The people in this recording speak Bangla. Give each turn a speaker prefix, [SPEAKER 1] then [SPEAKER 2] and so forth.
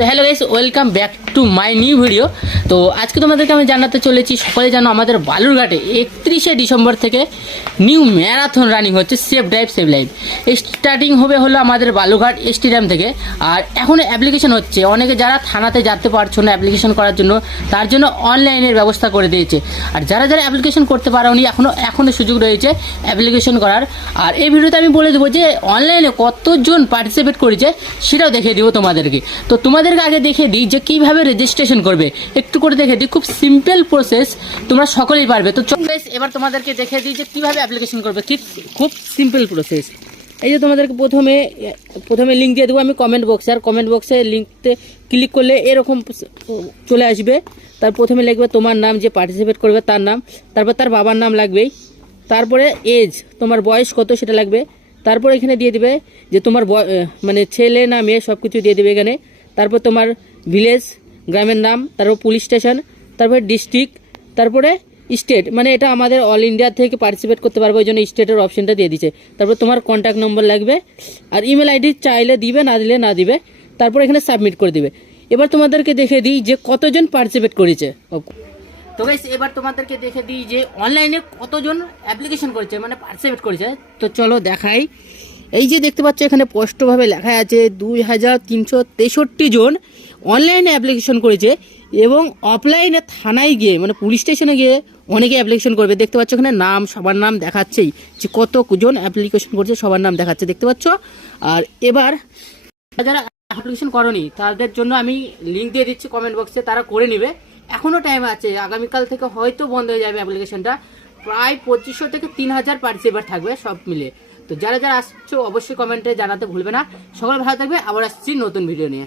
[SPEAKER 1] তো hello guys welcome back to my new video তো আজকে তোমাদেরকে আমি জানাতে চলেছি, সকলে জানো আমাদের বালুরঘাটে একত্রিশে ডিসেম্বর থেকে নিউ ম্যারাথন রানিং হচ্ছে safe drive save life starting হবে হলো আমাদের বালুরঘাট স্টেডিয়াম থেকে। আর এখন অ্যাপ্লিকেশন হচ্ছে, অনেকে যারা থানাতে যেতে পারছ না অ্যাপ্লিকেশন করার জন্য, তার জন্য অনলাইনের ব্যবস্থা করে দিয়েছে। আর যারা যারা অ্যাপ্লিকেশন করতে পারোনি এখনও এখনও সুযোগ রয়েছে অ্যাপ্লিকেশন করার। আর এই ভিডিওতে আমি বলে দেবো যে অনলাইনে কতজন পার্টিসিপেট করেছে, সেটাও দেখিয়ে দিব তোমাদেরকে। তো তোমাদেরকে আগে দেখিয়ে দিই যে কীভাবে রেজিস্ট্রেশন করবে। একটু করে দেখে দিই, খুব সিম্পল প্রসেস তোমরা সকলেই পারবে। তো এবার তোমাদেরকে দেখে দিই যে কীভাবে অ্যাপ্লিকেশন করবে। ঠিক, খুব সিম্পল প্রসেস এই যে তোমাদেরকে প্রথমে প্রথমে লিঙ্ক দিয়ে দেবো আমি কমেন্ট বক্সে আর কমেন্ট বক্সে লিঙ্কতে ক্লিক করলে এরকম চলে আসবে। তার প্রথমে লিখবে তোমার নাম, যে পার্টিসিপেট করবে তার নাম, তারপর তার বাবার নাম লাগবেই। তারপরে এজ তোমার বয়স কত সেটা লাগবে। তারপর এখানে দিয়ে দিবে যে তোমার মানে ছেলে না মেয়ে সব কিছু দিয়ে দেবে এখানে। তারপর তোমার ভিলেজ গ্রামের নাম, তারপর পুলিশ স্টেশন তারপর ডিস্ট্রিক্ট তারপরে স্টেট মানে এটা আমাদের অল ইন্ডিয়া থেকে পার্টিসিপেট করতে পারব ওই জন্য স্টেটের অপশানটা দিয়ে দিচ্ছে তারপর তোমার কন্ট্যাক্ট নম্বর লাগবে, আর ইমেল আইডি চাইলে দিবে, না দিলে না দিবে, তারপর এখানে সাবমিট করে দিবে। এবার তোমাদেরকে দেখে দিই যে কতজন পার্টিসিপেট করেছে। তো গাইস এবার তোমাদেরকে দেখে দিই যে অনলাইনে কতজন অ্যাপ্লিকেশন করেছে মানে পার্টিসিপেট করেছে। তো চলো দেখাই। এই যে দেখতে পাচ্ছ, এখানে স্পষ্টভাবে লেখা আছে দুই হাজার তিনশো তেষট্টি জন অনলাইনে অ্যাপ্লিকেশন করেছে এবং অফলাইনে থানায় গিয়ে মানে পুলিশ স্টেশনে গিয়ে অনেকে অ্যাপ্লিকেশন করবে। দেখতে পাচ্ছ, এখানে নাম, সবার নাম দেখাচ্ছেই যে কত কতজন অ্যাপ্লিকেশন করছে, সবার নাম দেখাচ্ছে। দেখতে পাচ্ছ? আর এবার যারা অ্যাপ্লিকেশন করনি, তাদের জন্য আমি লিঙ্ক দিয়ে দিচ্ছি কমেন্ট বক্সে তারা করে নেবে। এখনও টাইম আছে, আগামীকাল থেকে হয়তো বন্ধ হয়ে যাবে অ্যাপ্লিকেশনটা প্রায় পঁচিশশো থেকে তিন হাজার পার্টিসিপেট থাকবে সব মিলে। তো যারা যারা আসছো অবশ্যই কমেন্টে জানাতে ভুলবে না। সকাল ভালো থাকবে, আবার আসছি নতুন ভিডিও নিয়ে।